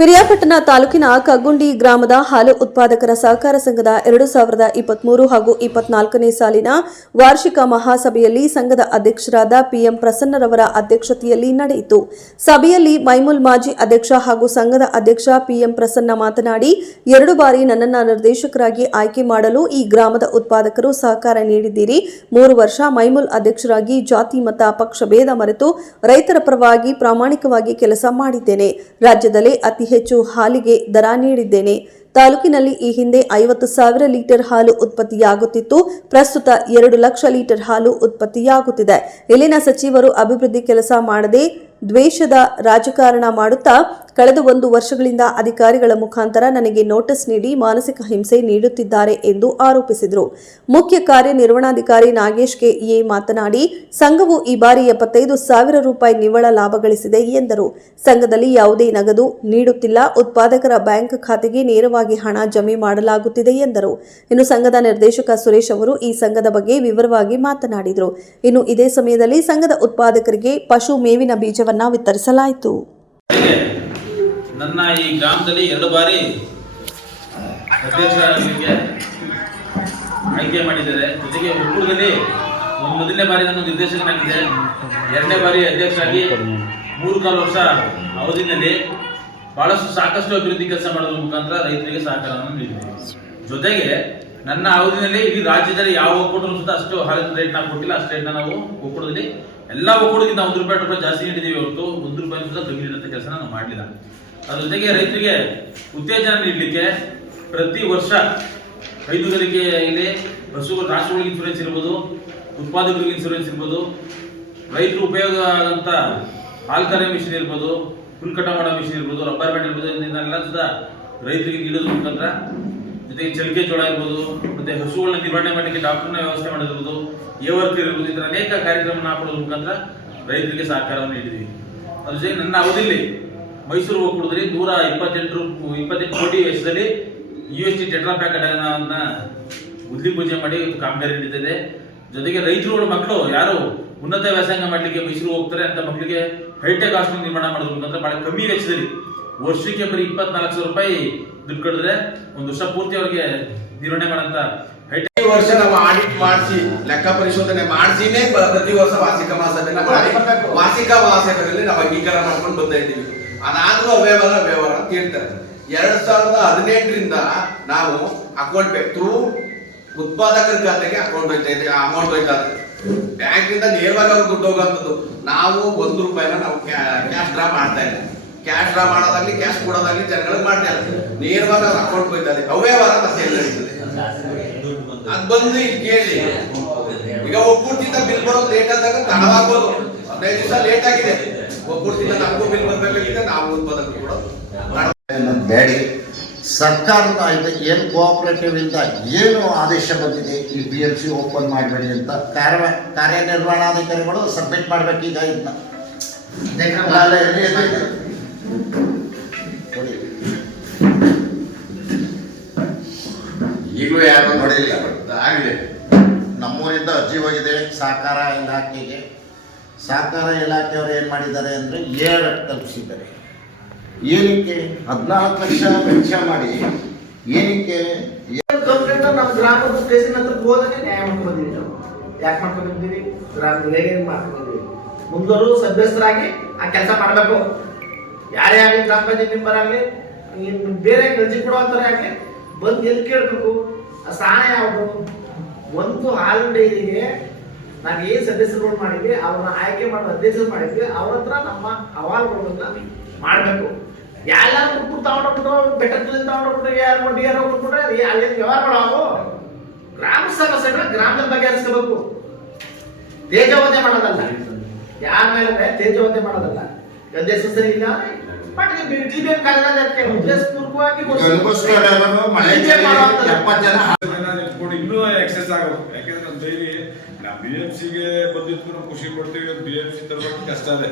ಪಿರಿಯಾಪಟ್ಟಣ ತಾಲೂಕಿನ ಕಗ್ಗುಂಡಿ ಗ್ರಾಮದ ಹಾಲು ಉತ್ಪಾದಕರ ಸಹಕಾರ ಸಂಘದ 2023 ಹಾಗೂ 24ನೇ ಸಾಲಿನ ವಾರ್ಷಿಕ ಮಹಾಸಭೆಯಲ್ಲಿ ಸಂಘದ ಅಧ್ಯಕ್ಷರಾದ ಪಿಎಂ ಪ್ರಸನ್ನರವರ ಅಧ್ಯಕ್ಷತೆಯಲ್ಲಿ ನಡೆಯಿತು. ಸಭೆಯಲ್ಲಿ ಮೈಮೂಲ್ ಮಾಜಿ ಅಧ್ಯಕ್ಷ ಹಾಗೂ ಸಂಘದ ಅಧ್ಯಕ್ಷ ಪಿಎಂ ಪ್ರಸನ್ನ ಮಾತನಾಡಿ, 2 ಬಾರಿ ನನ್ನನ್ನು ನಿರ್ದೇಶಕರಾಗಿ ಆಯ್ಕೆ ಮಾಡಲು ಈ ಗ್ರಾಮದ ಉತ್ಪಾದಕರು ಸಹಕಾರ ನೀಡಿದ್ದೀರಿ. 3 ವರ್ಷ ಮೈಮೂಲ್ ಅಧ್ಯಕ್ಷರಾಗಿ ಜಾತಿ ಮತ ಪಕ್ಷ ಭೇದ ಮರೆತು ರೈತರ ಪರವಾಗಿ ಪ್ರಾಮಾಣಿಕವಾಗಿ ಕೆಲಸ ಮಾಡಿದ್ದೇನೆ. ರಾಜ್ಯದಲ್ಲಿ ಅತಿ ಹೆಚ್ಚು ಹಾಲಿಗೆ ದರ ನೀಡಿದ್ದೇನೆ. ತಾಲೂಕಿನಲ್ಲಿ ಈ ಹಿಂದೆ 50,000 ಲೀಟರ್ ಹಾಲು ಉತ್ಪತ್ತಿಯಾಗುತ್ತಿತ್ತು. ಪ್ರಸ್ತುತ 2 ಲಕ್ಷ ಲೀಟರ್ ಹಾಲು ಉತ್ಪತ್ತಿಯಾಗುತ್ತಿದೆ. ಇಲ್ಲಿನ ಸಚಿವರು ಅಭಿವೃದ್ಧಿ ಕೆಲಸ ಮಾಡದೆ ದ್ವೇಷದ ರಾಜಕಾರಣ ಮಾಡುತ್ತಾ ಕಳೆದ 1 ವರ್ಷಗಳಿಂದ ಅಧಿಕಾರಿಗಳ ಮುಖಾಂತರ ನನಗೆ ನೋಟಿಸ್ ನೀಡಿ ಮಾನಸಿಕ ಹಿಂಸೆ ನೀಡುತ್ತಿದ್ದಾರೆ ಎಂದು ಆರೋಪಿಸಿದರು. ಮುಖ್ಯ ಕಾರ್ಯನಿರ್ವಹಣಾಧಿಕಾರಿ ನಾಗೇಶ್ ಕೆ.ಎ. ಮಾತನಾಡಿ, ಸಂಘವು ಈ ಬಾರಿ 75,000 ರೂಪಾಯಿ ನಿವ್ವಳ ಲಾಭ ಗಳಿಸಿದೆ ಎಂದರು. ಸಂಘದಲ್ಲಿ ಯಾವುದೇ ನಗದು ನೀಡುತ್ತಿಲ್ಲ. ಉತ್ಪಾದಕರ ಬ್ಯಾಂಕ್ ಖಾತೆಗೆ ನೇರವಾಗಿ ಹಣ ಜಮೆ ಮಾಡಲಾಗುತ್ತಿದೆ ಎಂದರು. ಇನ್ನು ಸಂಘದ ನಿರ್ದೇಶಕ ಸುರೇಶ್ ಅವರು ಈ ಸಂಘದ ಬಗ್ಗೆ ವಿವರವಾಗಿ ಮಾತನಾಡಿದರು. ಇನ್ನು ಇದೇ ಸಮಯದಲ್ಲಿ ಸಂಘದ ಉತ್ಪಾದಕರಿಗೆ ಪಶು ಮೇವಿನ ಬೀಜವನ್ನು ವಿತರಿಸಲಾಯಿತು. ನನ್ನ ಈ ಗ್ರಾಮದಲ್ಲಿ 2 ಬಾರಿ ಅಧ್ಯಕ್ಷರಾಗಿ ಆಯ್ಕೆ ಮಾಡಿದ್ದಾರೆ. ಜೊತೆಗೆ ಒಕ್ಕೂಟದಲ್ಲಿ ಮೊದಲನೇ ಬಾರಿ ನಾನು ನಿರ್ದೇಶಕನಾಗಿದ್ದೆ. 2ನೇ ಬಾರಿ ಅಧ್ಯಕ್ಷರಾಗಿ 3.25 ವರ್ಷ ಅವಧಿನಲ್ಲಿ ಸಾಕಷ್ಟು ಅಭಿವೃದ್ಧಿ ಕೆಲಸ ಮಾಡೋದ್ರ ಮುಖಾಂತರ ರೈತರಿಗೆ ಸಹಕಾರವನ್ನು ನೀಡಿದ್ದೇವೆ. ಜೊತೆಗೆ ನನ್ನ ಅವಧಿನಲ್ಲಿ ಇಡೀ ರಾಜ್ಯದಲ್ಲಿ ಯಾವ ಒಕ್ಕೂಟರು ಸುತ್ತ ಅಷ್ಟು ಹಾಲಿನ ರೇಟ್ ನಾವು ಕೊಟ್ಟಿಲ್ಲ. ಅಷ್ಟು ರೇಟ್ನ ನಾವು ಒಕ್ಕೂಟದಲ್ಲಿ ಎಲ್ಲ ಒಕ್ಕೂಟಕ್ಕಿಂತ 1 ರೂಪಾಯಿ ಜಾಸ್ತಿ ನೀಡಿದ್ದೀವಿ ಹೊರತು 1 ರೂಪಾಯಿ ಸುತ್ತ ಕಮ್ಮಿ ನೀಡುವಂಥ ಕೆಲಸ ನಾವು ಮಾಡಲಿಲ್ಲ. ಅದ್ರ ಜೊತೆಗೆ ರೈತರಿಗೆ ಉತ್ತೇಜನ ನೀಡಲಿಕ್ಕೆ ಪ್ರತಿ ವರ್ಷ ಹೈನುಗಾರಿಕೆ ಇಲ್ಲಿ ಹಸುಗಳು ರಾಸುಗಳಿಗೆ ಇನ್ಸೂರೆನ್ಸ್ ಇರ್ಬೋದು, ಉತ್ಪಾದಕರಿಗೆ ಇನ್ಸೂರೆನ್ಸ್ ಇರ್ಬೋದು, ರೈತರು ಉಪಯೋಗ ಆಗುವಂಥ ಹಾಲ್ಕರೆ ಮಿಷಿನ್ ಇರ್ಬೋದು, ಹುಲ್ ಕಟಾವು ಮಾಡೋ ಮಿಷಿನ್ ಇರ್ಬೋದು, ರಬ್ಬರ್ ಬ್ಯಾಂಡ್ ಇರ್ಬೋದು, ಇದನ್ನೆಲ್ಲ ಸುತ್ತ ರೈತರಿಗೆ ನೀಡೋದ್ರ ಮುಖಾಂತರ, ಜೊತೆಗೆ ಚಳಿಕೆ ಜೋಳ ಇರ್ಬೋದು, ಮತ್ತೆ ಹಸುಗಳನ್ನ ನಿರ್ವಹಣೆ ಮಾಡಲಿಕ್ಕೆ ಡಾಕ್ಟರ್ನ ವ್ಯವಸ್ಥೆ ಮಾಡೋದಿರ್ಬೋದು, ವರ್ಕರ್ ಇರ್ಬೋದು, ಈ ಥರ ಅನೇಕ ಕಾರ್ಯಕ್ರಮ ಹಾಕೋದ್ರ ಮುಖಾಂತರ ರೈತರಿಗೆ ಸಹಕಾರವನ್ನು ನೀಡಿದ್ವಿ. ಅದ್ರ ಜೊತೆಗೆ ನನ್ನ ಅವಧಿಯಲ್ಲಿ ಮೈಸೂರು ಒಕ್ಕೂಟದಲ್ಲಿ 128 ಕೋಟಿ ವೆಚ್ಚದಲ್ಲಿ UST ಟೆಟ್ರಾ ಪ್ಯಾಕೆಟ್ ಅನ್ನ ಉದ್ಲಿ ಪೂಜೆ ಮಾಡಿ ಕಾಮಗಾರಿ ನಡೀತಿದೆ. ಜೊತೆಗೆ ರೈತರುಗಳ ಮಕ್ಕಳು ಯಾರು ಉನ್ನತ ವ್ಯಾಸಂಗ ಮಾಡಲಿಕ್ಕೆ ಮೈಸೂರು ಹೋಗ್ತಾರೆ ಅಂತ ಮಕ್ಕಳಿಗೆ ಹೈಟೆಕ್ ಹಾಸ್ಟೆಲ್ ನಿರ್ಮಾಣ ಮಾಡೋದ್ರ ಮುಖಾಂತರ ಬಹಳ ಕಮ್ಮಿ ವೆಚ್ಚದಲ್ಲಿ ವರ್ಷಕ್ಕೆ ಬರೀ 24,00,000 ರೂಪಾಯಿ ದುಡ್ಡು ಕಟ್ಟಿದ್ರೆ 1 ವರ್ಷ ಪೂರ್ತಿ ಅವರಿಗೆ ನಿರ್ವಹಣೆ ಮಾಡಂತ ಈ ವರ್ಷ ನಾವು ಆಡಿಟ್ ಮಾಡಿಸಿ ಲೆಕ್ಕ ಪರಿಶೋಧನೆ ಮಾಡಿಸಿನೇ ಪ್ರತಿ ವರ್ಷ ವಾರ್ಷಿಕ ಮಹಾಸಭೆನ ಮಾಡಿ ವಾರ್ಷಿಕ ಮಹಾಸಭೆಯಲ್ಲಿ ನಾವು ಅಂಗೀಕಾರ ಮಾಡ್ಕೊಂಡು ಬರ್ತಾ ಇದ್ದೀವಿ. ಅದಾದ್ರೂ ಅವ್ಯವಹಾರ ಅಂತ ಹೇಳ್ತಾರೆ. 2018ರಿಂದ ನಾವು ಅಕೌಂಟ್ ಪೇ ಥ್ರೂ ಉತ್ಪಾದಕರ ಖಾತೆಗೆ ಅಮೌಂಟ್ ಹೋಯ್ತಾ ಇದೆ. ಬ್ಯಾಂಕಿಂದ ನೇರವಾಗಿ ಅವ್ರು ದುಡ್ಡು ಹೋಗುವಂಥದ್ದು. ನಾವು 1 ರೂಪಾಯಿನ ನಾವು ಕ್ಯಾಶ್ ಡ್ರಾ ಮಾಡ್ತಾ ಇಲ್ಲ. ಕ್ಯಾಶ್ ಡ್ರಾ ಮಾಡೋದಾಗ್ಲಿ ಕ್ಯಾಶ್ ಕೊಡೋದಾಗ್ಲಿ ಜನಗಳಿಗೆ ಮಾಡ್ತಾ ಇಲ್ಲ. ನೇರವಾಗಿ ಅವ್ರ ಅಕೌಂಟ್ ಹೋಯ್ತಾ ಇದೆ. ಅವ್ಯವಹಾರ ಮತ್ತೆ ಎಲ್ಲಿ ನಡೀತದೆ? ಅದ್ ಬಂದು ಇಲ್ಲಿ ಕೇಳಿ. ಈಗ ಒಕ್ಕೂಟದಿಂದ ಬಿಲ್ ಬರೋದು ಲೇಟ್ ಆದಾಗ ತಡವಾಗ್ಬೋದು. 15 ದಿವಸ ಲೇಟ್ ಆಗಿದೆ. ಒಕ್ಕೂಟದಿಂದ ನಮಗೂ ಬಿಲ್ ಬರ್ಬೇಕಾಗಿದೆ. ನಾವು ಉತ್ಪಾದಕರು ಕೂಡ ಬೇಡಿ ಸರ್ಕಾರದ ಏನು ಕೋಆಪರೇಟಿವ್ ಇಂದ ಏನು ಆದೇಶ ಬಂದಿದೆ, ಈ BMC ಓಪನ್ ಮಾಡಬೇಡಿ ಅಂತ ಕಾರ್ಯನಿರ್ವಹಣಾಧಿಕಾರಿಗಳು ಸಬ್ಮಿಟ್ ಮಾಡ್ಬೇಕು. ಈಗ ಇದನ್ನ ಈಗಲೂ ಯಾರು ನೋಡಿಲ್ಲ, ಆಗಿದೆ. ನಮ್ಮೂರಿಂದ ಅರ್ಜಿ ಹೋಗಿದೆ ಸಹಕಾರ ಇಲಾಖೆಗೆ. ಸಹಕಾರ ಇಲಾಖೆಯವರು ಏನು ಮಾಡಿದ್ದಾರೆ ಅಂದರೆ ಏರ್ ತಲುಪಿಸಿದ್ದಾರೆ. ಏನಕ್ಕೆ 14 ಲಕ್ಷ ವೆಚ್ಚ ಮಾಡಿ ಏನಕ್ಕೆ ನಮ್ಮ ಗ್ರಾಮದ ಸ್ಟೇಷನ್ ಹತ್ರ ಹೋದ್ರೆ ನ್ಯಾಯ ಮಾಡ್ಕೊಂಡಿದ್ದೀವಿ. ನಾವು ಯಾಕೆ ಮಾಡ್ಕೊಂಡಿದ್ದೀವಿ? ಗ್ರಾಮದ ಹೇಗೆ ಮಾಡ್ಕೊಂಡಿದ್ದೀವಿ. ಮುಂದವರು ಸಭ್ಯಸ್ಥರಾಗಿ ಆ ಕೆಲಸ ಮಾಡಬೇಕು. ಯಾರೇ ಆಗಲಿ, ಗ್ರಾಮ ಪಂಚಾಯತ್ ಮೆಂಬರ್ ಆಗಲಿ, ಬೇರೆ ಅರ್ಜಿ ಕೊಡುವಂಥವ್ರೆ ಆಗಲಿ, ಬಂದು ಎಲ್ಲಿ ಕೇಳಬೇಕು? ಆ ಸ್ಥಾನ ಯಾವುದು? ಒಂದು ಹಾಲು ಡೈರಿಗೆ ನಾವು ಏನು ಸದಸ್ಯರುಗಳು ಮಾಡಿದ್ವಿ, ಅವ್ರನ್ನ ಆಯ್ಕೆ ಮಾಡೋ ಅಧ್ಯಕ್ಷರು ಮಾಡಿದ್ವಿ, ಅವ್ರ ಹತ್ರ ನಮ್ಮ ಅಹವಾಲುಗಳನ್ನ ಮಾಡಬೇಕು. ಎಲ್ಲರೂ ಕುಟ್ಬಿಟ್ಟು ತಗೊಂಡೋಗ್ಬಿಟ್ಟು ಬೆಟ್ಟದಲ್ಲಿ ತಗೊಂಡೋಗ್ಬಿಟ್ಟು ಯಾರು ಡಿ ಆರ್ ಹೋಗ್ಬಿಟ್ರೆ ಅಲ್ಲಿ ವ್ಯವಹಾರ ಮಾಡೋ ಗ್ರಾಮ ಸಮಸ್ಯೆಗಳ ಗ್ರಾಮದ ಬಗೆಹರಿಸ್ಕೋಬೇಕು. ತೇಜವಂತೆ ಮಾಡೋದಲ್ಲ. ಯಾರ ಮೇಲೆ ತೇಜವಂತೆ ಮಾಡೋದಲ್ಲ. ಅಧ್ಯಕ್ಷ ಸರಿ ಇಲ್ಲ ಇನ್ನೂ ಎಕ್ಸೆಸ್ ಆಗೋದು. ಯಾಕೆಂದ್ರೆ ನಮ್ಮ ಡೈರಿ ನಾವು BMCಗೆ ಬಂದಿದ್ದು ಖುಷಿ ಪಡ್ತೀವಿ. BMC ತರಬೇಕು ಕಷ್ಟ ಇದೆ.